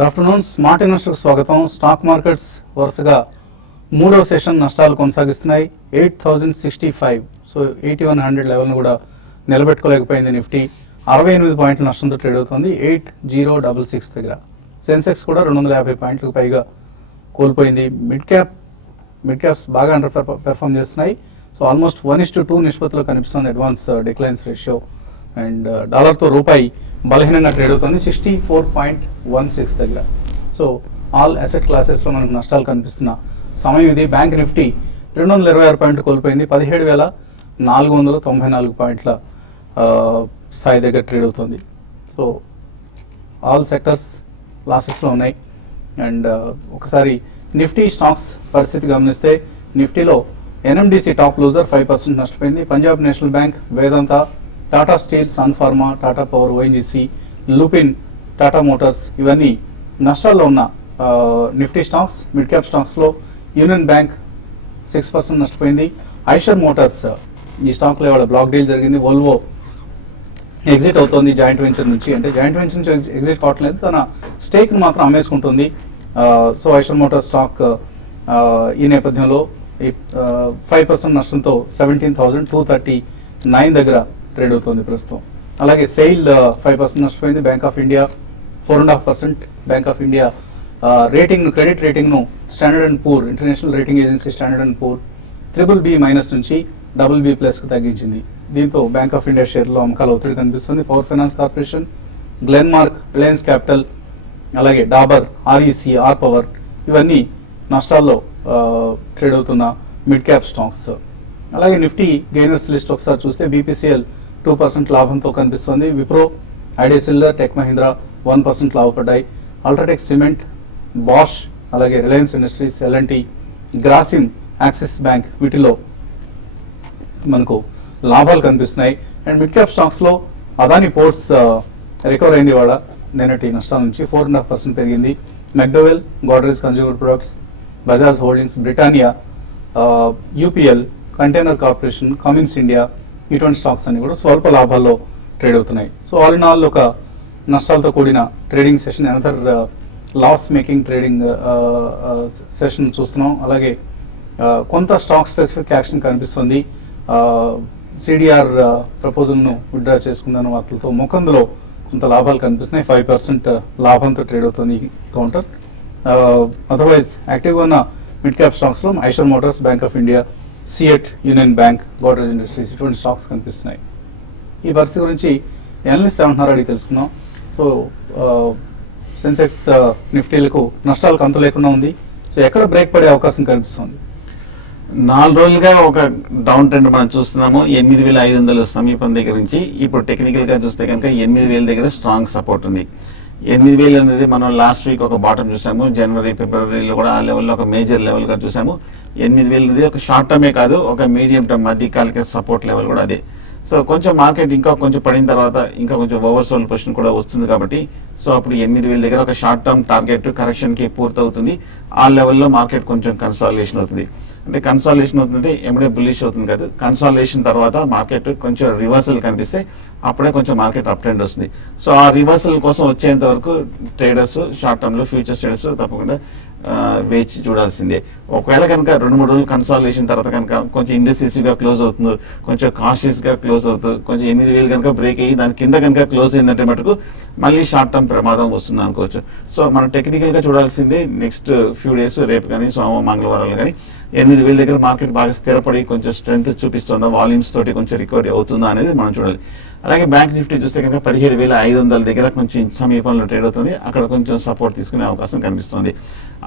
Good afternoon. Smart investor స్వాగతం. Stock markets వరుసగా మూడవ సెషన్ నష్టాలు కొనసాగిస్తున్నాయి. 8065 సో 8100 లెవెల్ను కూడా నిలబెట్టుకోలేకపోయింది నిఫ్టీ. 68 పాయింట్ల నష్టంతో ట్రేడ్ అవుతుంది 8066 దగ్గర. సెన్సెక్స్ కూడా 250 పాయింట్లకు పైగా కోల్పోయింది. మిడ్ క్యాప్స్ బాగా అండర్ పెర్ఫామ్ చేస్తున్నాయి. సో ఆల్మోస్ట్ 1:2 నిష్పత్తిలో కనిపిస్తుంది అడ్వాన్స్ డిక్లైన్స్ రేషియో. అండ్ డాలర్తో రూపాయి బలహీనంగా ట్రేడ్ అవుతుంది 64.16 దగ్గర. సో ఆల్ అసెట్ క్లాసెస్లో మనకు నష్టాలు కనిపిస్తున్న సమయం ఇది. బ్యాంక్ నిఫ్టీ 226 పాయింట్లు కోల్పోయింది 17,494 పాయింట్ల స్థాయి దగ్గర ట్రేడ్ అవుతుంది. సో ఆల్ సెక్టర్స్ లాసెస్లో ఉన్నాయి. అండ్ ఒకసారి నిఫ్టీ స్టాక్స్ పరిస్థితి గమనిస్తే నిఫ్టీలో ఎన్ఎండిసి టాప్ లూజర్ 5% నష్టపోయింది. Punjab National Bank, Vedanta, Tata Steel, Sun Pharma, Tata Power, ONGC, Lupin, Tata Motors ఇవన్నీ నష్టాల్లో ఉన్న నిఫ్టీ స్టాక్స్. మిడ్ క్యాప్ స్టాక్స్లో యూనియన్ బ్యాంక్ 6% నష్టపోయింది. ఐషర్ మోటార్స్ ఈ స్టాక్లో ఇవాళ బ్లాక్ డీల్ జరిగింది. వోల్వో ఎగ్జిట్ అవుతోంది జాయింట్ వెంచర్ నుంచి. అంటే జాయింట్ వెంచర్ నుంచి ఎగ్జిట్ కావట్లేదు, తన స్టేక్ను మాత్రం అమ్మేసుకుంటుంది. సో ఐషర్ మోటార్ స్టాక్ ఈ నేపథ్యంలో 5% నష్టంతో 17,239 దగ్గర ట్రేడ్ అవుతుంది ప్రస్తుతం. అలాగే సెయిల్ 5% నష్టపోయింది. Bank of India 4.5%. Bank of India credit రేటింగ్ను Standard and Poor, international rating agency Standard and Poor BBB- నుంచి BB+కు తగ్గించింది. దీంతో బ్యాంక్ ఆఫ్ ఇండియా షేర్లో అమ్మకాల ఒత్తిడి కనిపిస్తుంది. Power Finance Corporation, Glenmark, Reliance Capital, అలాగే డాబర్, ఆర్ఈసీ, ఆర్ పవర్ ఇవన్నీ నష్టాల్లో ట్రేడ్ అవుతున్న మిడ్ క్యాప్ స్టాక్స్. అలాగే నిఫ్టీ గెయినర్స్ లిస్ట్ ఒకసారి చూస్తే BPCL 2% లాభంతో కనిపిస్తుంది. విప్రో, ఐడిసిల్డర్, టెక్ మహీంద్రా 1% లాభపడ్డాయి. అల్ట్రాటెక్ సిమెంట్, బాష్, అలాగే Reliance Industries, L&T, Grasim, Axis Bank వీటిలో మనకు లాభాలు కనిపిస్తున్నాయి. అండ్ మిడ్ క్యాప్ స్టాక్స్లో అదాని పోర్ట్స్ రికవర్ అయింది వాళ్ళ నిన్నటి నష్టాల నుంచి 4.5% పెరిగింది. McDowell, Godrej consumer products, Bajaj holdings, Britannia, UPL, container corporation, Cummins India ఇటువంటి స్టాక్స్ అన్ని కూడా స్వల్ప లాభాల్లో ట్రేడ్ అవుతున్నాయి. సో ఆల్ ఇన్ ఆల్ ఒక నష్టాలతో కూడిన trading session, another loss making trading session చూస్తున్నాం. అలాగే కొంత స్టాక్ స్పెసిఫిక్ యాక్షన్ కనిపిస్తుంది. CDR ప్రపోజల్ను విత్డ్రా చేసుకుందన్న వార్తలతో ముఖందులో కొంత లాభాలు కనిపిస్తున్నాయి. 5% లాభంతో ట్రేడ్ అవుతుంది ఈ కౌంటర్. అదర్వైజ్ యాక్టివ్గా ఉన్న మిడ్ క్యాప్ స్టాక్స్లో Eicher Motors, Bank of India, CEAT, Union Bank, Godrej Industries ఇటువంటి స్టాక్స్ కనిపిస్తున్నాయి. ఈ పరిస్థితి గురించి ఎనలిస్ట్ ఏమంటున్నారో అడిగి తెలుసుకుందాం. సో సెన్సెక్స్ నిఫ్టీలకు నష్టాలకు అంతు లేకుండా ఉంది. సో ఎక్కడ బ్రేక్ పడే అవకాశం కనిపిస్తుంది? 4 రోజులుగా ఒక డౌన్ ట్రెండ్ మనం చూస్తున్నాము. 8,500 సమీపం దగ్గర నుంచి ఇప్పుడు టెక్నికల్ గా చూస్తే కనుక 8,000 దగ్గర స్ట్రాంగ్ సపోర్ట్ ఉంది. 8,000 అనేది మనం లాస్ట్ వీక్ ఒక బాటమ్ చూసాము. జనవరి, ఫిబ్రవరిలో కూడా ఆ లెవెల్లో ఒక మేజర్ లెవెల్ గా చూసాము. 8,000 అనేది ఒక షార్ట్ టర్మే కాదు, ఒక మీడియం టర్మ్ మధ్యకాలిక సపోర్ట్ లెవెల్ కూడా అదే. సో కొంచెం మార్కెట్ ఇంకా కొంచెం పడిన తర్వాత ఇంకా కొంచెం ఓవర్సోల్డ్ పొజిషన్ కూడా వస్తుంది కాబట్టి సో అప్పుడు 8,000 దగ్గర ఒక షార్ట్ టర్మ్ టార్గెట్ కరెక్షన్ కి పూర్తవుతుంది. ఆ లెవెల్లో మార్కెట్ కొంచెం కన్సాలిడేషన్ అవుతుంది. అంటే కన్సాలిడేషన్ అవుతుందంటే ఎప్పుడే బుల్లిష్ అవుతుంది కాదు, కన్సాలిడేషన్ తర్వాత మార్కెట్ కొంచెం రివర్సల్ కనిపిస్తే అప్పుడే కొంచెం మార్కెట్ అప్ ట్రెండ్ వస్తుంది. సో ఆ రివర్సల్ కోసం వచ్చేంత వరకు ట్రేడర్స్ షార్ట్ టర్మ్ లో ఫ్యూచర్స్ ట్రేడర్స్ తప్పకుండా వేచి చూడాల్సిందే. ఒకవేళ కనుక 2-3 రోజులు కన్సాలిడేషన్ తర్వాత కనుక కొంచెం ఇండెసిసివ్ గా క్లోజ్ అవుతుంది, కొంచెం కాషియస్ గా క్లోజ్ అవుతుంది, కొంచెం 8,000 కనుక బ్రేక్ అయ్యి దాని కింద కనుక క్లోజ్ అయిందంటే మటుకు మళ్ళీ షార్ట్ టర్మ్ ప్రమాదం వస్తుంది అనుకోవచ్చు. సో మనం టెక్నికల్ గా చూడాల్సిందే నెక్స్ట్ ఫ్యూ డేస్, రేపు కానీ సోమ మంగళవారాలు కానీ 8,000 దగ్గర మార్కెట్ బాగా స్థిరపడి కొంచెం స్ట్రెంత్ చూపిస్తుందా, వాల్యూమ్స్ తోటి కొంచెం రికవరీ అవుతుందా అనేది మనం చూడాలి. అలాగే బ్యాంక్ నిఫ్టీ చూస్తే కనుక 17,500 దగ్గర కొంచెం సమీపంలో ట్రేడ్ అవుతుంది. అక్కడ కొంచెం సపోర్ట్ తీసుకునే అవకాశం కనిపిస్తుంది.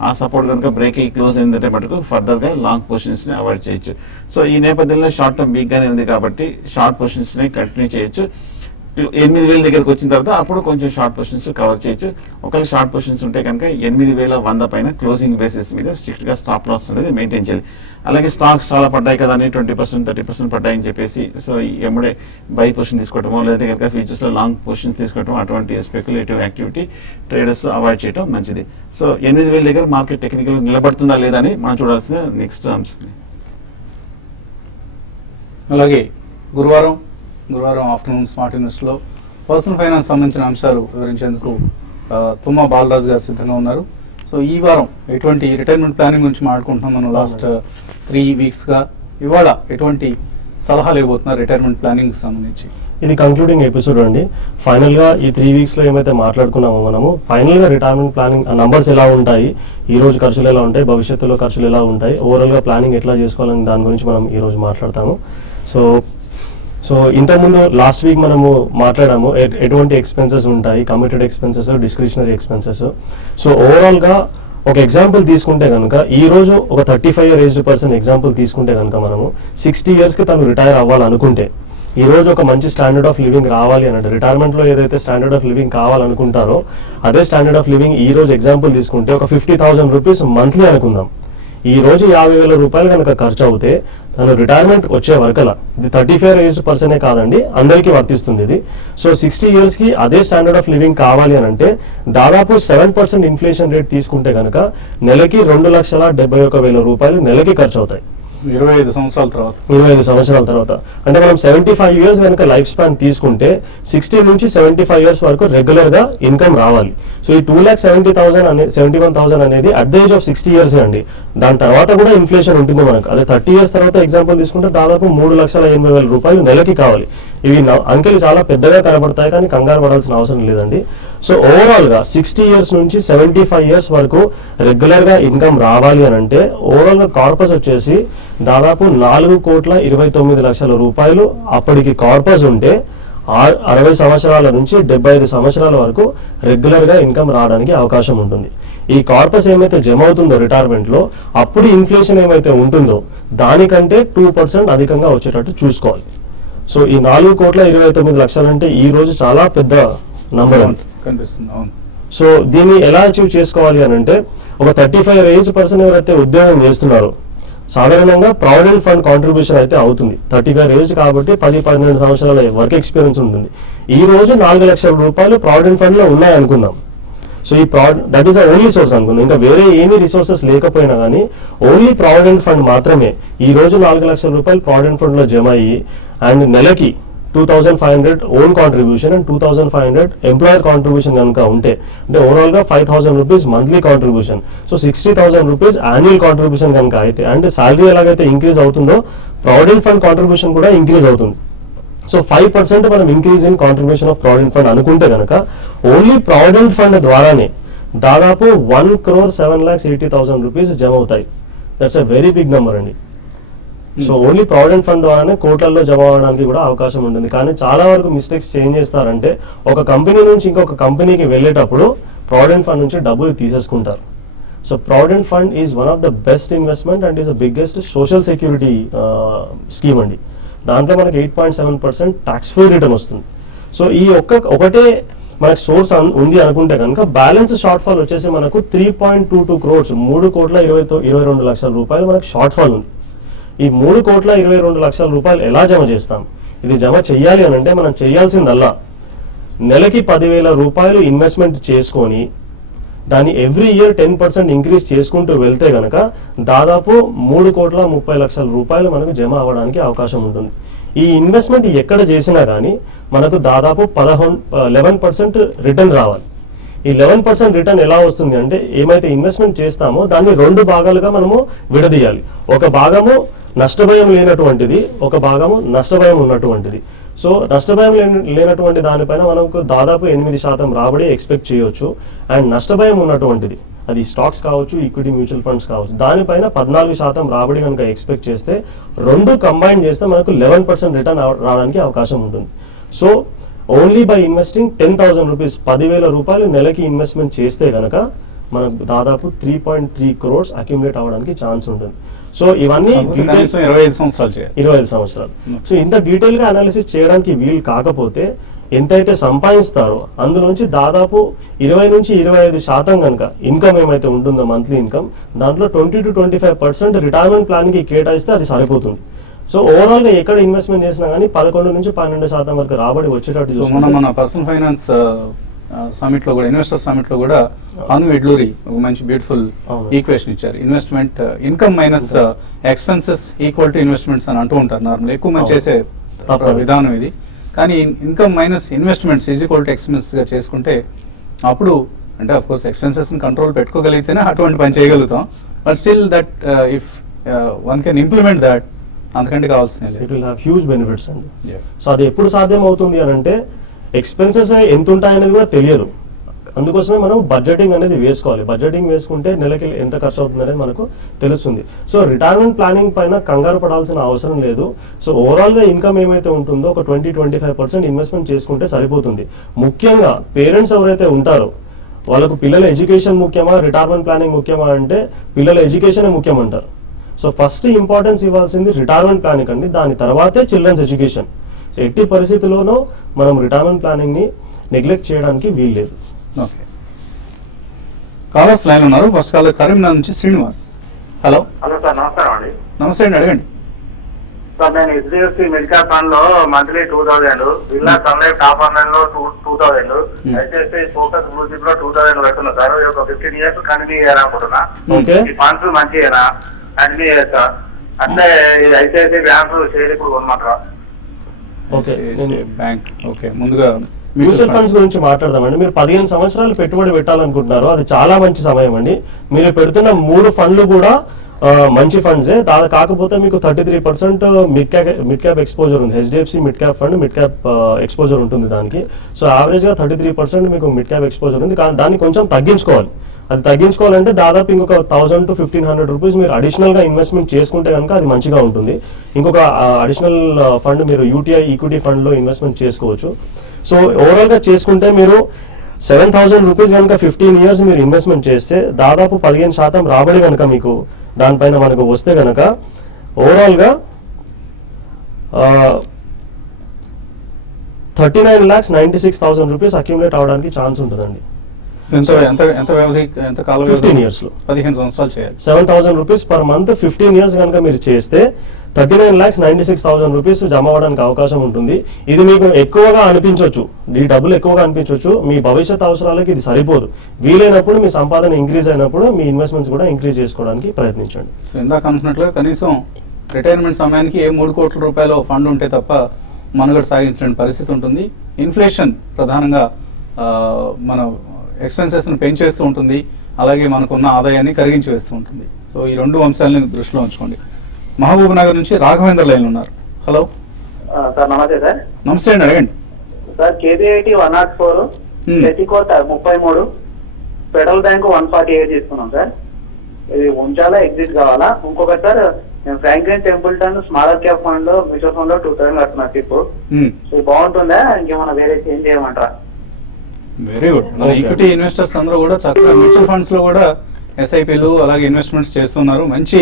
ఆ సపోర్ట్ కనుక బ్రేక్ అయ్యి క్లోజ్ అయిందంటే మటుకు ఫర్దర్ గా లాంగ్ పొజిషన్స్ ని అవాయిడ్ చేయొచ్చు. సో ఈ నేపథ్యంలో షార్ట్ టర్మ్ వీక్ గానే ఉంది కాబట్టి షార్ట్ పొజిషన్స్ ని కంటిన్యూ చేయొచ్చు. 8,000 దగ్గరకు వచ్చిన తర్వాత అప్పుడు కొంచెం షార్ట్ పొజిషన్స్ కవర్ చేయొచ్చు. ఒకవేళ షార్ట్ పొజిషన్స్ ఉంటే కనుక 8,100 పైన క్లోజింగ్ బేసిస్ మీద స్ట్రిక్ట్ గా స్టాప్ లాస్ అనేది మెయింటైన్ చేయాలి. అలాగే స్టాక్స్ చాలా పడ్డాయి కదా అని 20%, 30% పడ్డాయని చెప్పేసి సో ఎమ్మడే బై పొజిషన్ తీసుకోవటమో లేదంటే కనుక ఫ్యూచర్స్ లో లాంగ్ పొజిషన్స్ తీసుకోవటం అటువంటి స్పెక్యులేటివ్ యాక్టివిటీ ట్రేడర్స్ అవాయిడ్ చేయడం మంచిది. సో 8,000 దగ్గర మార్కెట్ టెక్నికల్ నిలబడుతుందా లేదా అని మనం చూడాల్సిన నెక్స్ట్ అంశం. అలాగే గురువారం ఆఫ్టర్నూన్ స్మార్ట్ ఇన్వెస్ట్లో పర్సనల్ ఫైనాన్స్ సంబంధించిన అంశాలు వివరించేందుకు తుమ్మా బాలరాజు గారు సిద్ధంగా ఉన్నారు. సో ఈ వారం ఎటువంటి రిటైర్మెంట్ ప్లానింగ్ గురించి మాట్లాడుకుంటున్నాం మనం లాస్ట్ 3 వీక్స్గా. ఇవాళ ఎటువంటి సలహాలు ఇవ్వబోతున్నారు రిటైర్మెంట్ ప్లానింగ్ సంబంధించి? ఇది కంక్లూడింగ్ ఎపిసోడ్ అండి. ఫైనల్ గా ఈ 3 వీక్స్ లో ఏమైతే మాట్లాడుకున్నామో మనము ఫైనల్ గా రిటైర్మెంట్ ప్లానింగ్ నంబర్స్ ఎలా ఉంటాయి, ఈ రోజు ఖర్చులు ఎలా ఉంటాయి, భవిష్యత్తులో ఖర్చులు ఎలా ఉంటాయి, ఓవరాల్ గా ప్లానింగ్ ఎట్లా చేసుకోవాలని దాని గురించి మనం ఈ రోజు మాట్లాడతాము. సో ఇంతకుముందు లాస్ట్ వీక్ మనము మాట్లాడాము ఎటువంటి ఎక్స్పెన్సెస్ ఉంటాయి, committed expenses, discretionary expenses. So overall గా ఒక ఎగ్జాంపుల్ తీసుకుంటే కనుక ఈ రోజు ఒక 35 year ఏజ్డ్ పర్సన్ ఎగ్జాంపుల్ తీసుకుంటే కనుక మనము 60 years కి తను రిటైర్ అవ్వాలనుకుంటే, ఈ రోజు ఒక మంచి స్టాండర్డ్ ఆఫ్ లివింగ్ రావాలి అన్నట్టు రిటైర్మెంట్ లో ఏదైతే స్టాండర్డ్ ఆఫ్ లివింగ్ కావాలనుకుంటారో అదే స్టాండర్డ్ ఆఫ్ లివింగ్ ఈ రోజు ఎగ్జాంపుల్ తీసుకుంటే ఒక 50,000 రూపీస్ మంత్లీ అనుకుందాం. ఈ రోజు 50,000 రూపాయలు కనుక ఖర్చు అవుతే తను రిటైర్మెంట్ వచ్చే వరకలా, ఇది 35 ఏజ్డ్ పర్సనే కాదండి, అందరికీ వర్తిస్తుంది ఇది. సో 60 years కి అదే స్టాండర్డ్ ఆఫ్ లివింగ్ కావాలి అని అంటే దాదాపు 7% ఇన్ఫ్లేషన్ రేట్ తీసుకుంటే కనుక నెలకి 2,71,000 రూపాయలు నెలకి ఖర్చు అవుతాయి 25 సంవత్సరాల తర్వాత. 25 సంవత్సరాల తర్వాత. అంటే మనం 75 years కనుక లైఫ్ స్పాన్ తీసుకుంటే 60 నుంచి 75 years వరకు రెగ్యులర్ గా ఇన్కమ్ రావాలి. సో ఈ 2,71,000 అనేది at the age of 60 years అండి. దాని తర్వాత కూడా ఇన్ఫ్లేషన్ ఉంటుంది మనకు. అదే 30 years తర్వాత ఎగ్జాంపుల్ తీసుకుంటే దాదాపు 3,80,000 రూపాయలు నెలకి కావాలి. ఇవి అంకెలు చాలా పెద్దగా కనబడతాయి కానీ కంగారు పడాల్సిన అవసరం లేదండి. సో ఓవరాల్ గా 60 years నుంచి 75 years వరకు రెగ్యులర్ గా ఇన్కమ్ రావాలి అని అంటే ఓవరాల్ గా కార్పస్ వచ్చేసి దాదాపు 4,29,00,000 రూపాయలు అప్పటికి కార్పస్ ఉంటే 60 సంవత్సరాల నుంచి 75 సంవత్సరాల వరకు రెగ్యులర్ గా ఇన్కమ్ రావడానికి అవకాశం ఉంటుంది. ఈ కార్పస్ ఏమైతే జమ అవుతుందో రిటైర్మెంట్ లో అప్పుడు ఇన్ఫ్లేషన్ ఏమైతే ఉంటుందో దానికంటే 2% అధికంగా వచ్చేటట్టు చూసుకోవాలి. సో ఈ 4,29,00,000 అంటే ఈ రోజు చాలా పెద్ద నంబర్ కనిపిస్తుంది. అవును. సో దీన్ని ఎలా అచీవ్ చేసుకోవాలి అని అంటే ఒక 35 ఏజ్ పర్సన్ ఎవరైతే ఉద్యోగం చేస్తున్నారో సాధారణంగా ప్రావిడెంట్ ఫండ్ కాంట్రిబ్యూషన్ అయితే అవుతుంది. 35 ఏజ్ కాబట్టి 10-12 సంవత్సరాల వర్క్ ఎక్స్పీరియన్స్ ఉంటుంది. ఈ రోజు 4 లక్షల రూపాయలు ప్రావిడెంట్ ఫండ్ లో ఉన్నాయి అనుకుందాం. సో ఈ that is the only source అనుకుందాం. ఇంకా వేరే ఏమీ రిసోర్సెస్ లేకపోయినా కానీ ఓన్లీ ప్రావిడెంట్ ఫండ్ మాత్రమే ఈ రోజు 4 లక్షల రూపాయలు ప్రావిడెంట్ ఫండ్ లో జమ అయ్యి అండ్ నెలకి 2,500 own contribution and 2,500 employer contribution కనుక ఉంటే అంటే ఓవరాల్ గా 5,000 rupees monthly contribution. So 60,000 rupees annual contribution కనుక అయితే అంటే సాలరీ ఎలాగైతే ఇంక్రీజ్ అవుతుందో ప్రావిడెంట్ ఫండ్ కాంట్రిబ్యూషన్ కూడా ఇంక్రీజ్ అవుతుంది. సో 5% మనం increase in contribution of provident fund అనుకుంటే కనుక ఓన్లీ ప్రావిడెంట్ ఫండ్ ద్వారానే దాదాపు 1,07,80,000 రూపీస్ జమ అవుతాయి. That's a very big number అండి. సో ఓన్లీ ప్రావిడెంట్ ఫండ్ ద్వారానే కోట్లలో జమ అవడానికి కూడా అవకాశం ఉంటుంది. కానీ చాలా వరకు మిస్టేక్స్ చేంజ్ చేస్తారంటే ఒక కంపెనీ నుంచి ఇంకొక కంపెనీకి వెళ్ళేటప్పుడు ప్రావిడెంట్ ఫండ్ నుంచి డబ్బులు తీసేసుకుంటారు. So provident fund is one of the best investment and is the biggest social security scheme అండి. దాంట్లో మనకి 8.7% ట్యాక్స్ ఫ్రీ రిటర్న్ వస్తుంది. సో ఈ ఒకటే మనకి సోర్స్ ఉంది అనుకుంటే కనుక బ్యాలెన్స్ షార్ట్ ఫాల్ వచ్చేసి మనకు 3.22 crores 3,22,00,000 రూపాయలు మనకి షార్ట్ ఫాల్ ఉంది. ఈ 3,22,00,000 రూపాయలు ఎలా జమ చేస్తాం? ఇది జమ చెయ్యాలి అని అంటే మనం చేయాల్సిందల్లా నెలకి 10,000 రూపాయలు ఇన్వెస్ట్మెంట్ చేసుకొని దాన్ని ఎవ్రీ ఇయర్ 10% ఇంక్రీజ్ చేసుకుంటూ వెళ్తే గనక దాదాపు 3,30,00,000 రూపాయలు మనకు జమ అవ్వడానికి అవకాశం ఉంటుంది. ఈ ఇన్వెస్ట్మెంట్ ఎక్కడ చేసినా కానీ మనకు దాదాపు 11% రిటర్న్ రావాలి. ఈ 11% రిటర్న్ ఎలా వస్తుంది అంటే ఏమైతే ఇన్వెస్ట్మెంట్ చేస్తామో దాన్ని 2 భాగాలుగా మనము విడదీయాలి. ఒక భాగము నష్టభయం లేనటువంటిది, ఒక భాగము నష్టభయం ఉన్నటువంటిది. సో నష్టభయం లేనటువంటి దానిపైన మనకు దాదాపు 8% రాబడి ఎక్స్పెక్ట్ చేయొచ్చు. అండ్ నష్టభయం ఉన్నటువంటిది అది స్టాక్స్ కావచ్చు, ఈక్విటీ మ్యూచువల్ ఫండ్స్ కావచ్చు, దానిపైన 14% రాబడి కనుక ఎక్స్పెక్ట్ చేస్తే 2 కంబైన్ చేస్తే మనకు 11% రిటర్న్ రావడానికి అవకాశం ఉంటుంది. So only by investing 10,000 rupees 10,000 రూపాయలు నెలకి ఇన్వెస్ట్మెంట్ చేస్తే గనక మనకు దాదాపు 3.3 crores అక్యుములేట్ అవ్వడానికి ఛాన్స్ ఉంటుంది. సో ఇవన్నీ 25 సంవత్సరాలు చేయాలి. 25 సంవత్సరాలు. సో ఇంత డీటెయిల్ గా అనాలిసిస్ చేయడానికి వీలు కాకపోతే ఎంతైతే సంపాదిస్తారో అందులోంచి దాదాపు 20 నుంచి 25% కనుక ఇన్కమ్ ఏమైతే ఉంటుందో మంత్లీ ఇన్కమ్ దాంట్లో 20 to 25% రిటైర్మెంట్ ప్లాన్ కి కేటాయిస్తే అది సరిపోతుంది. సో ఓవరాల్ గా ఎక్కడ ఇన్వెస్ట్మెంట్ చేసినా కానీ 11 నుంచి 12% వరకు రాబడి వచ్చేటట్టు మన పర్సనల్ ఫైనాన్స్ సమిట్ లో కూడా ఇన్వెస్టర్ సమిట్ లో కూడా అను ఎడ్లూరి ఒక మంచి బ్యూటిఫుల్ ఈక్వేషన్ ఇచ్చారు. Investment income minus expenses equal to investments అని అంటూ ఉంటారు నార్మల్ ఎక్కువ మంది చేసే విధానం ఇది. కానీ income minus investments is equal to expense గా చేసుకుంటే అప్పుడు అంటే అఫ్ కోర్స్ ఎక్స్పెన్సెస్ కంట్రోల్ పెట్టుకోగలిగితేనే అటువంటి పని చేయగలుగుతాం. But still that if one can implement that, అంతకంటే కావాల్సిన it will have huge benefits అండి. Yeah. సో అది ఎప్పుడు సాధ్యం అవుతుంది అని అంటే ఎక్స్పెన్సెస్ ఎంత ఉంటాయనేది కూడా తెలియదు. అందుకోసమే మనం బడ్జెటింగ్ అనేది వేసుకోవాలి. బడ్జెటింగ్ వేసుకుంటే నెలకి ఎంత ఖర్చు అవుతుంది అనేది మనకు తెలుస్తుంది. సో రిటైర్మెంట్ ప్లానింగ్ పైన కంగారు పడాల్సిన అవసరం లేదు. సో ఓవరాల్గా ఇన్కమ్ ఏమైతే ఉంటుందో ఒక 20-25% ఇన్వెస్ట్మెంట్ చేసుకుంటే సరిపోతుంది. ముఖ్యంగా పేరెంట్స్ ఎవరైతే ఉంటారో వాళ్ళకు పిల్లల ఎడ్యుకేషన్ ముఖ్యమా, రిటైర్మెంట్ ప్లానింగ్ ముఖ్యమా అంటే పిల్లల ఎడ్యుకేషన్ ముఖ్యమంటారు. సో ఫస్ట్ ఇంపార్టెన్స్ ఇవ్వాల్సింది రిటైర్మెంట్ ప్లానింగ్ అండి, దాని తర్వాతే చిల్డ్రన్స్ ఎడ్యుకేషన్. సో ఎట్టి పరిస్థితుల్లోనూ మనం రిటైర్మెంట్ ప్లానింగ్ని నెగ్లెక్ట్ చేయడానికి వీల్లేదు. ఓకే, కాలర్స్ లైన్ ఉన్నారు. ఫస్ట్ కాలర్ కరీంనగర్ నుంచి శ్రీనివాస్. హలో. హలో సార్, నమస్కారం అండి. నమస్తే అండి, అడగండి. సార్ నేను HDFC మిడ్కాప్ ఫండ్ లో మంత్లీ 2000, బిర్లా సన్లైఫ్ టాప్ 100 లో 2000, HDFC ఫోకస్ బ్లూ చిప్ లో 2000 పెడుతున్నా సార్. ఒక 15 years కంటిన్యూ చేయాలనుకుంటున్నా. ఓకే. ఈ ఫండ్స్ మంచిగా కంటిన్యూ చేస్తా. అంటే ICICI బ్యాంక్ షేర్ ఇప్పుడు కొనమంటారా? Okay, bank. ఓకే, ముందుగా మ్యూచువల్ ఫండ్స్ గురించి మాట్లాడదామండి. మీరు 15 సంవత్సరాలు పెట్టుబడి పెట్టాలనుకుంటున్నారు, అది చాలా మంచి సమయం అండి. మీరు పెడుతున్న 3 ఫండ్లు కూడా మంచి ఫండ్సే. కాకపోతే మీకు 33% మిడ్ క్యాప్ ఎక్స్పోజర్ ఉంది. HDFC mid cap fund mid cap exposure ఉంటుంది దానికి. సో యావరేజ్గా 33% మీకు మిడ్ క్యాప్ ఎక్స్పోజర్ ఉంది. కానీ దాన్ని కొంచెం తగ్గించుకోవాలి. అది తగ్గించుకోవాలంటే దాదాపు ఇంకొక 1000 to 1500 రూపీస్ మీరు అడిషనల్గా ఇన్వెస్ట్మెంట్ చేసుకుంటే కనుక అది మంచిగా ఉంటుంది. ఇంకొక అడిషనల్ ఫండ్ మీరు UTI ఈక్విటీ ఫండ్లో ఇన్వెస్ట్మెంట్ చేసుకోవచ్చు. సో ఓవరాల్గా చేసుకుంటే మీరు 7000 రూపీస్ కనుక 15 years మీరు ఇన్వెస్ట్మెంట్ చేస్తే దాదాపు 15% రాబడి కనుక మీకు దానిపైన మనకు వస్తే కనుక ఓవరాల్గా 39,96,000 రూపీస్ అక్యుములేట్ అవడానికి ఛాన్స్ ఉంటుందండి. ఎంత వ్యవధి, ఎంత కాలం? 15 years లో 15 సంవత్సరాలు చేయాలి. 7,000 రూపీస్ పర్ మంత్ 15 years కనుక మీరు చేస్తే 39,96,000 రూపీస్ జమ అవ్వడానికి అవకాశం ఉంటుంది. ఇది మీకు ఎక్కువగా అనిపించవచ్చు, ఈ డబ్బులు ఎక్కువగా అనిపించవచ్చు, మీ భవిష్యత్ అవసరాలకి ఇది సరిపోదు. వీలైనప్పుడు మీ సంపాదన ఇంక్రీజ్ అయినప్పుడు మీ ఇన్వెస్ట్మెంట్స్ కూడా ఇంక్రీజ్ చేసుకోవడానికి ప్రయత్నించండి. సో ఇందాక అనుకున్నట్లుగా కనీసం రిటైర్మెంట్ సమయానికి 3 కోట్ల రూపాయల ఫండ్ ఉంటే తప్ప మనుగడ సాగించలేని పరిస్థితి ఉంటుంది. ఇన్ఫ్లేషన్ ప్రధానంగా మన ఎక్స్పెన్సెస్ను పెంచేస్తూ ఉంటుంది, అలాగే మనకున్న ఆదాయాన్ని కరిగించి వేస్తూ ఉంటుంది. సో ఈ 2 అంశాలను దృష్టిలో ఉంచుకోండి. మహబూబ్ నగర్ నుంచి రాఘవేంద్ర లైన్ ఉన్నారు. హలో సార్ నమస్తే సార్. నమస్తే అండి, అడగండి. సార్ KBIT 104, శశికోట 33, ఫెడరల్ బ్యాంక్ 148 తీసుకున్నాం సార్. ఇది ఉంచాలా, ఎగ్జిట్ కావాలా? ఇంకొకటి సార్, నేను Franklin Templeton smaller cap fund లో మ్యూచువల్ ఫండ్ లో 2000 కడుతున్నా ఇప్పుడు. సో బాగుంటుందా, ఇంకేమైనా వేరే చేంజ్ చేయమంటారా? Very good. మన ఈక్విటీ ఇన్వెస్టర్స్ అందరూ కూడా చక్కగా మ్యూచువల్ ఫండ్స్ లో కూడా SIPలు అలాగే ఇన్వెస్ట్మెంట్స్ చేస్తున్నారు. మంచి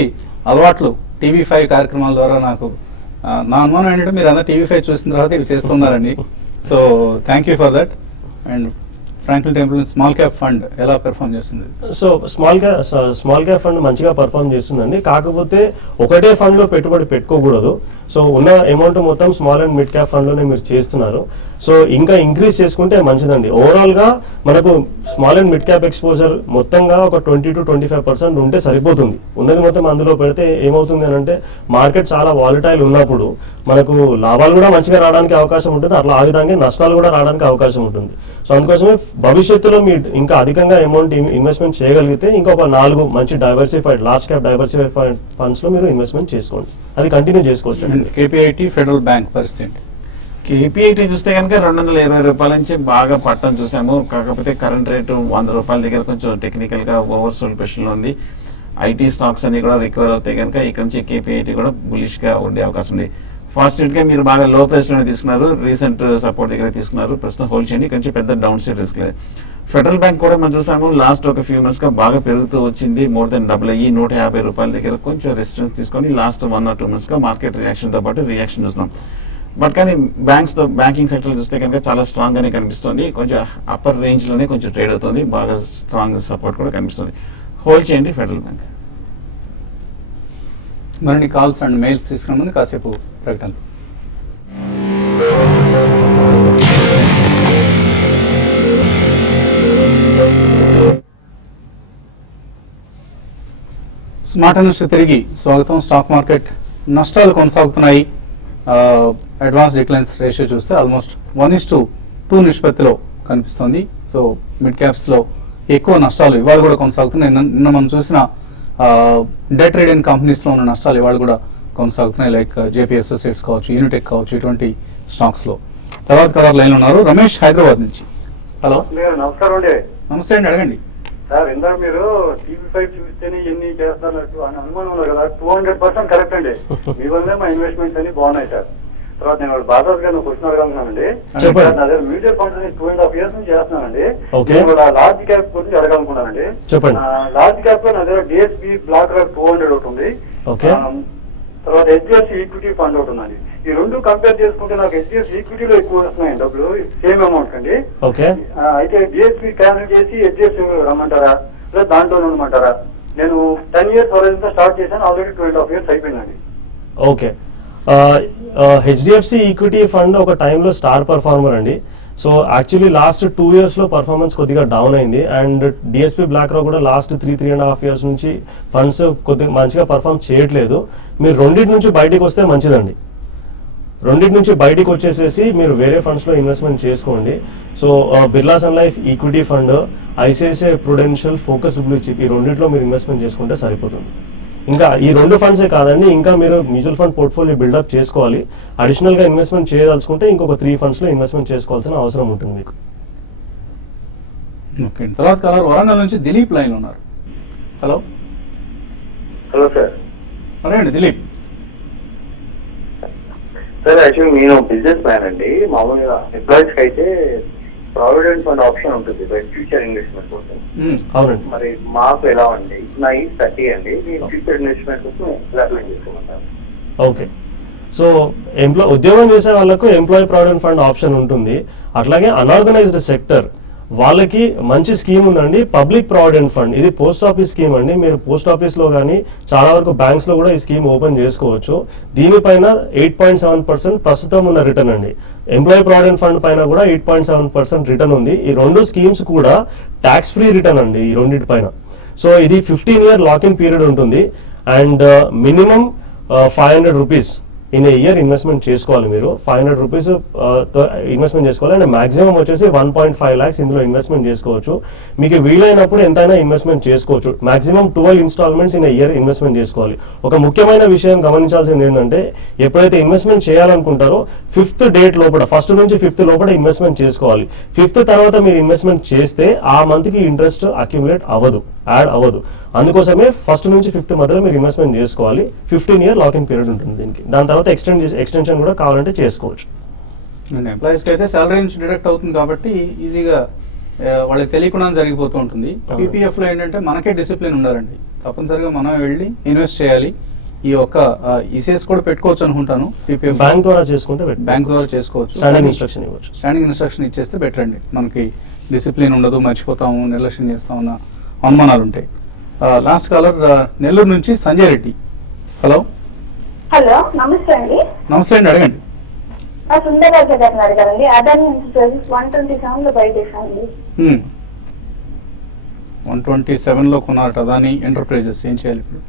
అలవాట్లు TV5 కార్యక్రమాల ద్వారా నాకు నా అనుమానం ఏంటంటే మీరు అందరూ TV5 చూసిన తర్వాత ఇవి చేస్తున్నారండి. So thank you for that. And Franklin temple small cap fund ఎలా పెర్ఫామ్ చేస్తుంది? సో స్మాల్ క్యాప్ ఫండ్ మంచిగా పర్ఫామ్ చేస్తుందండి. కాకపోతే ఒకటే ఫండ్ లో పెట్టుబడి పెట్టుకోకూడదు. సో ఉన్న అమౌంట్ మొత్తం small and mid cap fund లోనే మీరు చేస్తున్నారు. సో ఇంకా ఇంక్రీజ్ చేసుకుంటే మంచిదండి. ఓవరాల్ గా మనకు small and mid cap exposure మొత్తంగా ఒక 20 to 25% ఉంటే సరిపోతుంది. ఉన్నది మొత్తం అందులో పెడితే ఏమవుతుంది అని అంటే మార్కెట్ చాలా వాలటైల్ ఉన్నప్పుడు మనకు లాభాలు కూడా మంచిగా రావడానికి అవకాశం ఉంటుంది, అట్లా ఆ విధంగా నష్టాలు కూడా రావడానికి అవకాశం ఉంటుంది. సో అందుకోసమే భవిష్యత్తులో మీరు ఇంకా అధికంగా అమౌంట్ ఇన్వెస్ట్మెంట్ చేయగలిగితే ఇంకొక 4 మంచి diversified large cap diversified funds లో మీరు ఇన్వెస్ట్మెంట్ చేసుకోండి. అది కంటిన్యూ చేసుకోవచ్చు. KPIT ఫెడరల్ బ్యాంక్ పరిస్థితి KPIT చూస్తే కనుక 220 రూపాయల నుంచి బాగా పట్టడం చూసాము. కాకపోతే కరెంట్ రేటు 100 రూపాయల దగ్గర కొంచెం టెక్నికల్ గా ఓవర్ సోల్డ్ పొజిషన్ లో ఉంది. IT స్టాక్స్ అన్ని కూడా రికవర్ అవుతాయి కనుక ఇక్కడ నుంచి KPIT కూడా బులిష్ గా ఉండే అవకాశం ఉంది. ఫార్చునేట్ గా మీరు బాగా లో ప్రైస్ లోనే తీసుకున్నారు, రీసెంట్ సపోర్ట్ దగ్గర తీసుకున్నారు, ప్రస్తుతం హోల్డ్ చేయండి. ఇక్కడ నుంచి పెద్ద డౌన్ సైడ్ రిస్క్ లేదు. ఫెడరల్ బ్యాంక్ కూడా మనం చూసాము లాస్ట్ ఒక ఫ్యూ మంత్స్ గా బాగా పెరుగుతూ వచ్చింది, మోర్ దెన్ డబుల్ అయ్యి 150 రూపాయల దగ్గర కొంచెం రెసిస్టెన్స్ తీసుకొని లాస్ట్ 1 or 2 months గా మార్కెట్ రియాక్షన్ తో పాటు రియాక్షన్ చూస్తున్నాం. బట్ కానీ బ్యాంకింగ్ సెక్టర్ చూస్తే కనుక చాలా స్ట్రాంగ్ గానే కనిపిస్తుంది. కొంచెం అప్పర్ రేంజ్ లోనే కొంచెం ట్రేడ్ అవుతుంది, బాగా స్ట్రాంగ్ సపోర్ట్ కూడా కనిపిస్తుంది. హోల్డ్ చేయండి ఫెడరల్ బ్యాంక్. మరిన్ని కాల్స్ అండ్ మెయిల్స్ తీసుకునే ముందు కాసేపు ప్రకటనలు. స్మార్ట్ న్యూస్ తిరిగి స్వాగతం. స్టాక్ మార్కెట్ నష్టాలు కొనసాగుతున్నాయి. అడ్వాన్స్ డిక్లైన్స్ రేషియో చూస్తే ఆల్మోస్ట్ 1:2 నిష్పత్తిలో కనిపిస్తుంది. సో మిడ్ క్యాప్స్లో ఎక్కువ నష్టాలు ఇవాళ కూడా కొనసాగుతున్నాయి. నిన్న మనం చూసిన డే ట్రేడింగ్ కంపెనీస్లో ఉన్న నష్టాలు ఇవాళ కూడా కొనసాగుతున్నాయి. లైక్ జేపీ అసోసియేట్స్ కావచ్చు, యూనిటెక్ కావచ్చు, ఇటువంటి స్టాక్స్లో. తర్వాత కలర్ లైన్ ఉన్నారు రమేష్ హైదరాబాద్ నుంచి. హలో, నమస్కారం అండి. నమస్తే అండి, అడగండి. సార్ ఇందాక మీరు టీవీ5 చూస్తేనే ఎన్ని చేస్తున్నట్టు అని అనుమానం ఉంది కదా, 200% కరెక్ట్ అండి. మీ వల్లే మా ఇన్వెస్ట్మెంట్స్ అన్ని బాగున్నాయి సార్. తర్వాత నేను బాదాస్ గారిని క్వశ్చన్ అడగాలన్నానండి. చెప్పండి. నా దగ్గర మ్యూచువల్ ఫండ్స్ 2.5 years నుంచి చేస్తున్నానండి. ఓకే. నేను కూడా లార్జ్ క్యాప్ గురించి అడగాలనుకున్నానండి. చెప్పండి. లార్జ్ క్యాప్ లో నా దగ్గర డిఎస్పీ బ్లాక్ రాక్ 200 ఒకటి ఉంది. ఓకే. తర్వాత హెచ్డిఎఫ్సి ఈక్విటీ ఫండ్ ఒకటి ఉందండి. ఈ రెండు కంపేర్ చేసుకుంటే నాకు హెచ్డిఎఫ్సి ఈక్విటీలో ఎక్కువ వస్తున్నాయి డబ్బులు, సేమ్ అమౌంట్ అండి. ఓకే. అయితే డిఎస్పీ క్యాన్సిల్ చేసి హెచ్డిఎఫ్సి రమ్మంటారా లేదా దాంట్లో ఉండమంటారా? నేను 10 years హోరైజన్ తో స్టార్ట్ చేశాను, ఆల్రెడీ 2.5 years అయిపోయిందండి. ఓకే. హెచ్డిఎఫ్సి ఈక్విటీ ఫండ్ ఒక టైంలో స్టార్ పర్ఫార్మర్ అండి. సో యాక్చువల్లీ లాస్ట్ 2 years లో పర్ఫార్మెన్స్ కొద్దిగా డౌన్ అయింది. అండ్ డిఎస్పీ బ్లాక్ రాక్ కూడా లాస్ట్ 3.5 years నుంచి ఫండ్స్ కొద్దిగా మంచిగా పర్ఫామ్ చేయట్లేదు. మీరు రెండింటి నుంచి బయటికి వస్తే మంచిదండి. రెండింటి నుంచి బయటికి వచ్చేసేసి మీరు వేరే ఫండ్స్లో ఇన్వెస్ట్మెంట్ చేసుకోండి. So Birla sun life equity fund, ICICI prudential, focus blue chip, ఈ రెండింటిలో మీరు ఇన్వెస్ట్మెంట్ చేసుకుంటే సరిపోతుంది. ఇంకా ఈ 2 ఫండ్సే కాదండి, ఇంకా మీరు మ్యూచువల్ ఫండ్ పోర్ట్ఫోలియో బిల్డప్ చేసుకోవాలి. అడిషనల్గా ఇన్వెస్ట్మెంట్ చేయదలుచుకుంటే ఇంకొక 3 fundsలో ఇన్వెస్ట్మెంట్ చేసుకోవాల్సిన అవసరం ఉంటుంది మీకు. ఓకే. తర్వాత కలర్ వరంగల్ నుంచి దిలీప్ లైన్ ఉన్నారు. Hello, hello sir. అడగండి దిలీప్. సార్ యాక్చువల్లీ నేను బిజినెస్ మ్యాన్ అండి. మామూలుగా ఎంప్లాయీస్ కి అయితే ప్రావిడెంట్ ఫండ్ ఆప్షన్ ఉంటుంది ఫ్యూచర్ ఇన్వెస్ట్మెంట్ కోసం. అవునండి. మరి మాకు ఎలా అండి? నా ఏజ్ 30 అండి. నేను ఫ్యూచర్ ఇన్వెస్ట్మెంట్ కోసం ఎలా అప్లై చేసుకోమంటారు? ఓకే. సో ఉద్యోగం చేసే వాళ్ళకు ఎంప్లాయీ ప్రావిడెంట్ ఫండ్ ఆప్షన్ ఉంటుంది. అట్లాగే అన్ఆర్గనైజ్డ్ సెక్టర్ వాళ్ళకి మంచి స్కీమ్ ఉందండి, పబ్లిక్ ప్రావిడెంట్ ఫండ్. ఇది పోస్ట్ ఆఫీస్ స్కీమ్ అండి. మీరు పోస్ట్ ఆఫీస్లో కానీ చాలా వరకు బ్యాంక్స్లో కూడా ఈ స్కీమ్ ఓపెన్ చేసుకోవచ్చు. దీనిపైన 8.7% ప్రస్తుతం ఉన్న రిటర్న్ అండి. ఎంప్లాయీ ప్రావిడెంట్ ఫండ్ పైన కూడా 8.7% రిటర్న్ ఉంది. ఈ 2 స్కీమ్స్ కూడా ట్యాక్స్ ఫ్రీ రిటర్న్ అండి ఈ రెండింటి పైన. సో ఇది 15 year లాకిన్ పీరియడ్ ఉంటుంది. And minimum 500 rupees in a year investment చేసుకోవాలి. మీరు 500 rupees ఇన్వెస్ట్మెంట్ చేసుకోవాలి. అండ్ మాక్సిమం వచ్చేసి 1.5 lakhs ఇందులో ఇన్వెస్ట్మెంట్ చేసుకోవచ్చు. మీకు వీలైనప్పుడు ఎంతైనా ఇన్వెస్ట్మెంట్ చేసుకోవచ్చు. Maximum 12 installments in a year investment చేసుకోవాలి. ఒక ముఖ్యమైన విషయం గమనించాల్సింది ఏంటంటే, ఎప్పుడైతే ఇన్వెస్ట్మెంట్ చేయాలనుకుంటారో 5th date లోపల, 1st నుంచి 5th లోపల ఇన్వెస్ట్మెంట్ చేసుకోవాలి. 5th తర్వాత మీరు ఇన్వెస్ట్మెంట్ చేస్తే ఆ మంత్కి ఇంట్రెస్ట్ అక్యుములేట్ అవ్వదు, యాడ్ అవ్వదు. అందుకోసమే 1st నుంచి 5th మధ్యలో మీరు ఇన్వెస్ట్మెంట్ చేసుకోవాలి. 15 year లాకింగ్ పీరియడ్ ఉంటుంది దీనికి. దాని తర్వాత ఎక్స్టెన్షన్ కూడా కావాలంటే చేసుకోవచ్చు. ఎంప్లాయీస్కి అయితే శాలరీ నుంచి డిడక్ట్ అవుతుంది కాబట్టి ఈజీగా వాళ్ళకి తెలియకుండా జరిగిపోతూ ఉంటుంది. పీపీఎఫ్లో ఏంటంటే మనకే డిసిప్లిన్ ఉండాలండి. తప్పనిసరిగా మనం వెళ్ళి ఇన్వెస్ట్ చేయాలి. ఈ యొక్క ఈసీఎస్ కూడా పెట్టుకోవచ్చు అనుకుంటాను. పీపీఎఫ్ బ్యాంక్ ద్వారా చేసుకుంటే బ్యాంక్ ద్వారా చేసుకోవచ్చు. స్టాండింగ్ ఇన్స్ట్రక్షన్ ఇవ్వచ్చు. స్టాండింగ్ ఇన్స్ట్రక్షన్ ఇచ్చేస్తే బెటర్ అండి. మనకి డిసిప్లిన్ ఉండదు, మర్చిపోతాము, నిర్లక్ష్యం చేస్తామన్న అనుమానాలు ఉంటాయి. లాస్ట్ కాలర్ నెల్లూరు నుంచి సంజయ్ రెడ్డి. హలో, హలో నమస్తే అండి. నమస్తే అండి, అడగండి. సుందరరాజ గారిని అడగాలండి. అదాని ఇన్స్టిట్యూట్ 127 లో బై చేశానండి. 127లో కొన్నారట అదాని ఎంటర్ప్రైజెస్. ఏం చేయాలి ఇప్పుడు?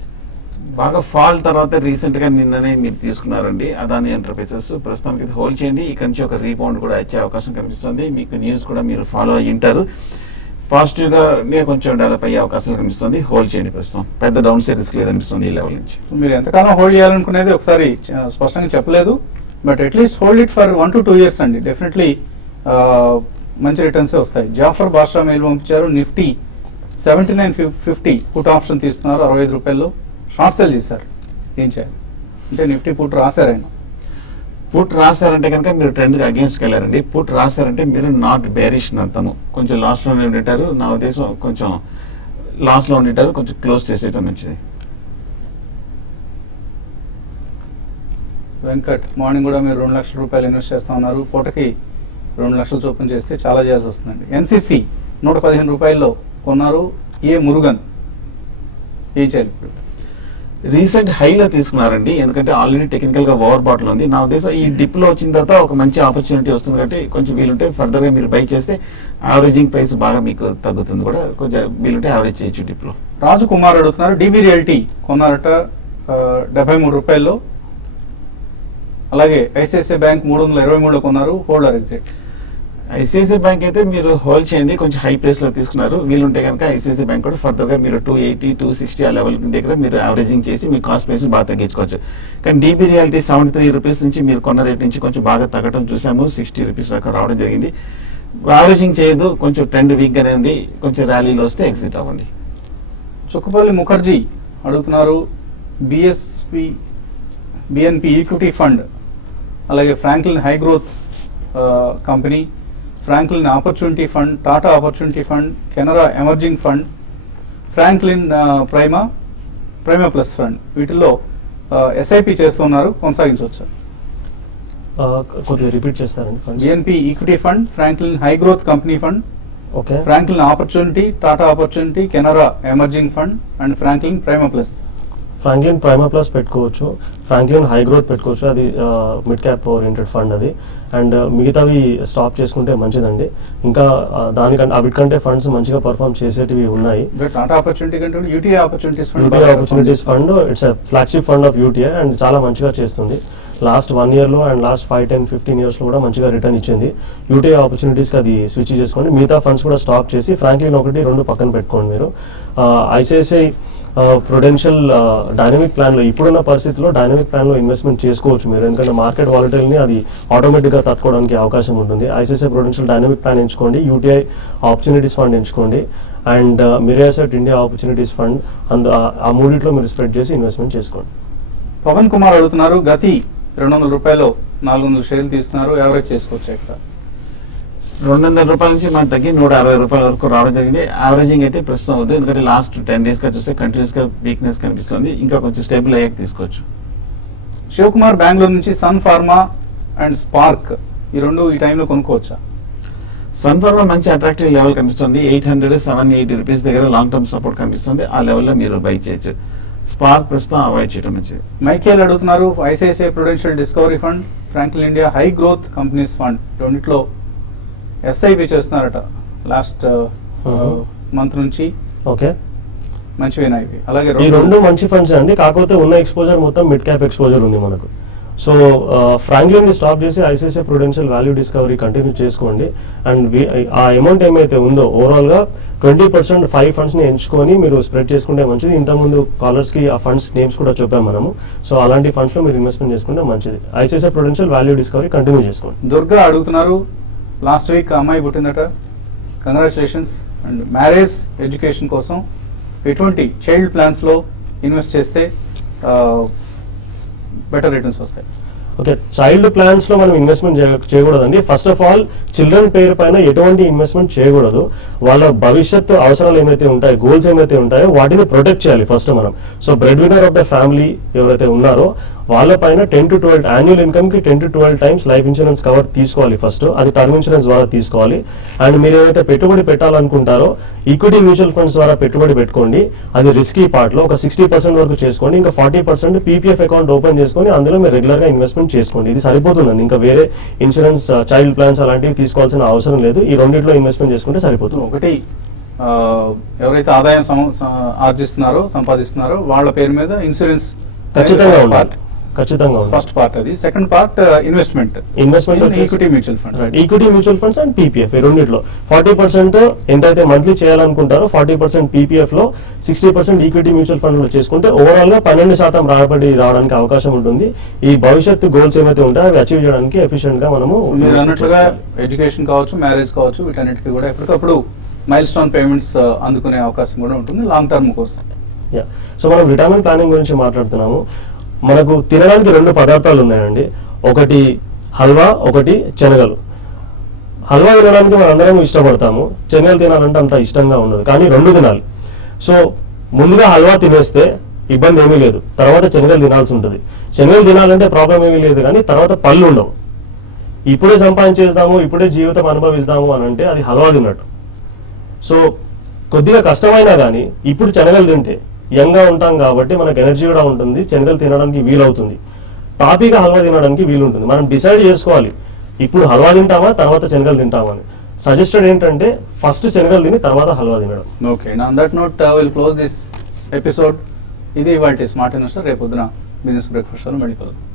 బాగా ఫాల్ తర్వాత రీసెంట్ గా నిన్ననే మీరు తీసుకున్నారండి అదాని ఎంటర్ప్రైజెస్. ప్రస్తుతానికి ఇది హోల్డ్ చేయండి. ఇక్కడ నుంచి ఒక రీబౌండ్ కూడా వచ్చే అవకాశం కనిపిస్తుంది. మీకు న్యూస్ కూడా మీరు ఫాలో అయ్యి ఉంటారు. పాజిటివ్ గా కొంచెం డెవలప్ అయ్యే అవకాశం కనిపిస్తుంది. హోల్డ్ చేయండి. ప్రస్తుతం పెద్ద డౌన్ సైడ్ రిస్క్ లేదనిపిస్తుంది ఈ లెవెల్ నుంచి. మీరు ఎంతకాలం హోల్డ్ చేయాలనుకునేది ఒకసారి స్పష్టంగా చెప్పలేదు. But at least hold it for 1 to 2 years అండి. డెఫినెట్లీ మంచి రిటర్న్సే వస్తాయి. జాఫర్ బాషా మెయిల్ పంపించారు. నిఫ్టీ 7950 పుట్ ఆప్షన్ తీస్తున్నారు 65 రూపాయలు. షార్ట్ సెల్ చేశారు. ఏం చేయాలి అంటే నిఫ్టీ పుట్ రాశారు ఆయన. పుట్ రాశారంటే కనుక మీరు ట్రెండ్ అగేన్స్ట్కి వెళ్ళారండి. పుట్ రాశారంటే మీరు నాట్ బేరిష్ అని అర్థము. కొంచెం లాస్ట్లో ఉండేటారు. నా ఉద్దేశం కొంచెం లాస్ట్లో ఉండేటారు. కొంచెం క్లోజ్ చేసేయటం మంచిది. వెంకట్ మార్నింగ్ కూడా మీరు 2 లక్షల రూపాయలు ఇన్వెస్ట్ చేస్తా ఉన్నారు. పూటకి 2 లక్షలు చొప్పున చేస్తే చాలా చేయాల్సి వస్తుందండి. ఎన్సీసీ 115 రూపాయల్లో కొన్నారు. ఏ మురుగన్. ఏం చేయాలి ఇప్పుడు? రీసెంట్ హైలో తీసుకున్నారండి. ఎందుకంటే ఆల్రెడీ టెక్నికల్ గా ఓవర్ బాటిల్ ఉంది. నా ఉద్దేశం ఈ డిప్ లో వచ్చిన తర్వాత ఒక మంచి ఆపర్చునిటీ వస్తుంది కాబట్టి కొంచెం వీలుంటే ఫర్దర్ గా మీరు బై చేస్తే యావరేజింగ్ ప్రైస్ బాగా మీకు తగ్గుతుంది కూడా. కొంచెం వీలుంటే యావరేజ్ చేయొచ్చు డిప్ లో. రాజు కుమార్ అడుగుతున్నారు. డీబీ రియల్టీ కొన్నారట 73 రూపాయల్లో. అలాగే ఐసిఐసిఐ బ్యాంక్ 323లో కొన్నారు. Holder exit. ఐసిఐసిఐ బ్యాంక్ అయితే మీరు హోల్డ్ చేయండి, కొంచెం హై ప్రైస్ లో తీసుకున్నారు. వీలుంటే కనుక ఐసిఐసిఐ బ్యాంక్ కూడా ఫర్దర్ గా మీరు 280, 260 ఆ లెవెల్ దగ్గర మీరు యావరేజింగ్ చేసి మీ కాస్ట్ ప్రైస్ బాగా తగ్గించుకోవచ్చు. కానీ డీబీ రియాలిటీ 73 రూపీస్ నుంచి మీరు కొన్న రేట్ నుంచి కొంచెం బాగా తగ్గడం చూసాము, 60 రూపీస్ దాకా రావడం జరిగింది. యావరేజింగ్ చేయదు, కొంచెం ట్రెండ్ వీక్ గానే ఉంది, కొంచెం ర్యాలీలో వస్తే ఎగ్జిట్ అవ్వండి. చుక్కపల్లి ముఖర్జీ అడుగుతున్నారు బిఎన్పి ఈక్విటీ ఫండ్, అలాగే Franklin high growth company, Franklin opportunity fund, Tata opportunity fund, Canara emerging fund, Franklin prima plus fund, వీటిల్లో ఎస్ఐపి చేస్తున్నారు, కొనసాగించవచ్చు. కొద్దిగా రిపీట్ చేస్తారండి. BNP equity fund, Franklin high growth company fund, okay, Franklin opportunity, Tata opportunity, Canara emerging fund and Franklin prima plus. Franklin prima plus పెట్టుకోవచ్చు, Franklin high growth పెట్టుకోవచ్చు, అది mid cap oriented fund అది. And మిగతావి stop చేసుకుంటే మంచిదండి. ఇంకా దానికంటే వీటికంటే ఫండ్స్ మంచిగా పర్ఫామ్ చేసేటివి ఉన్నాయి. టాటా ఆపర్చునిటీ కంటే UTI opportunities fund it's flagship fund of UTI and చాలా మంచిగా చేస్తుంది. లాస్ట్ 1 yearలో అండ్ లాస్ట్ 5, 10, 15 yearsలో కూడా మంచిగా రిటర్న్ ఇచ్చింది. యూటీఐ ఆపర్చునిటీస్కి అది స్విచ్ చేసుకోండి. మిగతా ఫండ్స్ కూడా స్టాప్ చేసి ఫ్రాంక్లిన్ 1, 2 పక్కన పెట్టుకోండి మీరు. ఐసిఐసిఐ ప్రుడెన్షియల్ డైనమిక్ ప్లాన్లో ఇప్పుడున్న పరిస్థితిలో డైనమిక్ ప్లాన్లో ఇన్వెస్ట్మెంట్ చేసుకోవచ్చు మీరు, ఎందుకంటే మార్కెట్ వాలటిలిటీని అది ఆటోమేటిక్గా తట్టుకోవడానికి అవకాశం ఉంటుంది. ఐసిఐసిఐ ప్రుడెన్షియల్ డైనమిక్ ప్లాన్ ఎంచుకోండి, యూటీఐ ఆపర్చునిటీస్ ఫండ్ ఎంచుకోండి అండ్ మిరాసెట్ ఇండియా ఆపర్చునిటీస్ ఫండ్, ఆ మూడిట్లో మీరు స్ప్రెడ్ చేసి ఇన్వెస్ట్మెంట్ చేసుకోండి. పవన్ కుమార్ అడుగుతున్నారు, గతి 200 రూపాయలు 400 షేర్లు తీస్తున్నారు, యావరేజ్ చేసుకోవచ్చు ఇక్కడ. 200 రూపాయల నుంచి మనకు తగ్గి 160 రూపాయల వరకు రావడం జరిగింది. యావరేజింగ్ అయితే ప్రస్తుతం అవుతుంది, ఎందుకంటే లాస్ట్ 10 days గా చూస్తే కంటిన్యూస్ గా వీక్నెస్ కనిపిస్తుంది. ఇంకా కొంచెం స్టేబుల్ అయ్యాక తీసుకోవచ్చు. శివకుమార్ బెంగళూరు నుంచి సన్ ఫార్మా అండ్ స్పార్క్ ఈ రెండు ఈ టైంలో కొనుక్కోవచ్చా? సన్ ఫార్మా మంచి అట్రాక్టివ్ లెవెల్ కనిపిస్తుంది, 800, 780 రూపీస్ దగ్గర లాంగ్ టర్మ్ సపోర్ట్ కనిపిస్తుంది. ఆ లెవెల్లో మీరు బై చేయొచ్చు. స్పార్క్ ప్రస్తుతం అవాయిడ్ చేయడం మంచిది. మైకేల్ అడుగుతున్నారు, ICICI Prudential discovery fund, Franklin India high growth companies fund రెండిట్లో ఎస్ఐపి చేస్తున్నారట లాస్ట్ మంత్ నుంచి. ఓకే, మంచివేనా ఇవి? అలాగే ఈ రెండు మంచి ఫండ్స్ అండి, కాకపోతే ఉన్న ఎక్స్పోజర్ మొత్తం మిడ్ క్యాప్ ఎక్స్పోజర్ ఉంది మనకు. సో ఫ్రాంక్లిన్ ని స్టాప్ చేసి ICICI Prudential value discovery continue చేసుకోండి. అండ్ ఆ అమౌంట్ ఏమైతే ఉందో ఓవరాల్ గా 20% 5 ఫండ్స్ ని ఎంచుకొని మీరు స్ప్రెడ్ చేసుకుంటే మంచిది. ఇంతకుముందు కాలర్స్ కి ఆ ఫండ్స్ నేమ్స్ కూడా చెప్పాము మనము. సో అలాంటి ఫండ్స్ లో మీరు ఇన్వెస్ట్మెంట్ చేసుకుంటే మంచిది. ICICI Prudential value discovery continue చేసుకోండి. దుర్గా అడుగుతున్నారు, లాస్ట్ వీక్ అమ్మాయి పుట్టిందట, కంగ్రాచులేషన్స్. అండ్ మ్యారేజ్ ఎడ్యుకేషన్ కోసం ఎటువంటి చైల్డ్ ప్లాన్స్లో ఇన్వెస్ట్ చేస్తే బెటర్ రిటర్న్స్ వస్తాయి? ఓకే, చైల్డ్ ప్లాన్స్ లో మనం ఇన్వెస్ట్మెంట్ చేయకూడదండి. ఫస్ట్ ఆఫ్ ఆల్ చిల్డ్రన్ పేరు పైన ఎటువంటి ఇన్వెస్ట్మెంట్ చేయకూడదు. వాళ్ళ భవిష్యత్తు అవసరాలు ఏమైతే ఉంటాయో, గోల్స్ ఏమైతే ఉంటాయో వాటిని ప్రొటెక్ట్ చేయాలి ఫస్ట్ మనం. So bread winner of the family ఎవరైతే ఉన్నారో వాళ్ళ పైన 10 to 12 యాన్యువల్ ఇన్కమ్ కి 10 to 12 times life insurance cover తీసుకోవాలి ఫస్ట్. అది టర్మ్ ఇన్సూరెన్స్ ద్వారా తీసుకోవాలి. అండ్ మీరు ఏదైతే పెట్టుబడి పెట్టాలనుకుంటారో ఈక్విటీ మ్యూచువల్ ఫండ్స్ ద్వారా పెట్టుబడి పెట్టుకోండి. అది రిస్కీ పార్ట్ లో ఒక 60% వరకు చేసుకోండి. ఇంకా 40% పీపీఎఫ్ అకౌంట్ ఓపెన్ చేసుకొని అందులో మీరు రెగ్యులర్ గా ఇన్వెస్ట్మెంట్ చేసుకోండి. ఇది సరిపోతుందండి. ఇంకా వేరే ఇన్సూరెన్స్ చైల్డ్ ప్లాన్స్ అలాంటివి తీసుకోవాల్సిన అవసరం లేదు. ఈ రెండిట్లో ఇన్వెస్ట్మెంట్ చేసుకుంటే సరిపోతుంది. ఒకటి ఎవరైతే ఆదాయం ఆర్జిస్తున్నారో సంపాదిస్తున్నారో వాళ్ళ పేరు మీద ఇన్సూరెన్స్ ఖచ్చితంగా ఉండాలి. ఖచ్చితంగా ఫస్ట్ పార్ట్ అది. Second part investment equity mutual funds. Equity mutual funds and PPF ఈ రెండిట్లో 40% ఎంతైతే మంత్లీ చేయాలనుకుంటారో 40% పీపీఎఫ్ లో 60% ఈక్విటీ మ్యూచువల్ ఫండ్ లో చేసుకుంటే ఓవరాల్ గా 12% రాబడి రావడానికి అవకాశం ఉంటుంది. ఈ భవిష్యత్తు గోల్స్ ఏమైతే ఉంటాయో అవి అచీవ్ చేయడానికి ఎఫిషియెంట్ గా మనము మీరు అన్నట్లుగా ఎడ్యుకేషన్ కావచ్చు, మ్యారేజ్ కావచ్చు, వీటన్నిటికీ కూడా ఎప్పటికప్పుడు మైల్ స్టోన్ పేమెంట్స్ అందుకునే అవకాశం కూడా ఉంటుంది లాంగ్ టర్మ్ కోసం. సో మనం రిటైర్మెంట్ ప్లానింగ్ గురించి మాట్లాడుతున్నాము. మనకు తినడానికి 2 పదార్థాలు ఉన్నాయండి, ఒకటి హల్వా, ఒకటి శనగలు. హల్వా తినడానికి మనం అందరం ఇష్టపడతాము, శనగలు తినాలంటే అంత ఇష్టంగా ఉండదు, కానీ 2 తినాలి. సో ముందుగా హల్వా తినేస్తే ఇబ్బంది ఏమీ లేదు, తర్వాత శనగలు తినాల్సి ఉంటుంది. శనగలు తినాలంటే ప్రాబ్లం ఏమీ లేదు, కానీ తర్వాత పళ్ళు ఉండవు. ఇప్పుడే సంపాదించేద్దాము, ఇప్పుడే జీవితం అనుభవిస్తాము అని అంటే అది హల్వా తిన్నట్టు. సో కొద్దిగా కష్టమైనా కానీ ఇప్పుడు శనగలు తింటే యంగ్గా ఉంటాం కాబట్టి మనకు ఎనర్జీ కూడా ఉంటుంది, శనగలు తినడానికి వీలవుతుంది, తాపీగా హల్వా తినడానికి వీలుంటుంది. మనం డిసైడ్ చేసుకోవాలి ఇప్పుడు హల్వా తింటామా తర్వాత శనగలు తింటామా అని. సజెస్టెడ్ ఏంటంటే ఫస్ట్ శనగలు తిని తర్వాత హల్వా తినడం. Okay, on that note will close this episode. ఇది ఇవాల్టి స్మార్ట్ ఇన్వెస్టర్. రేపు పొద్దున బిజినెస్ బ్రేక్ఫాస్ట్ మళ్ళీ కలుద్దాం.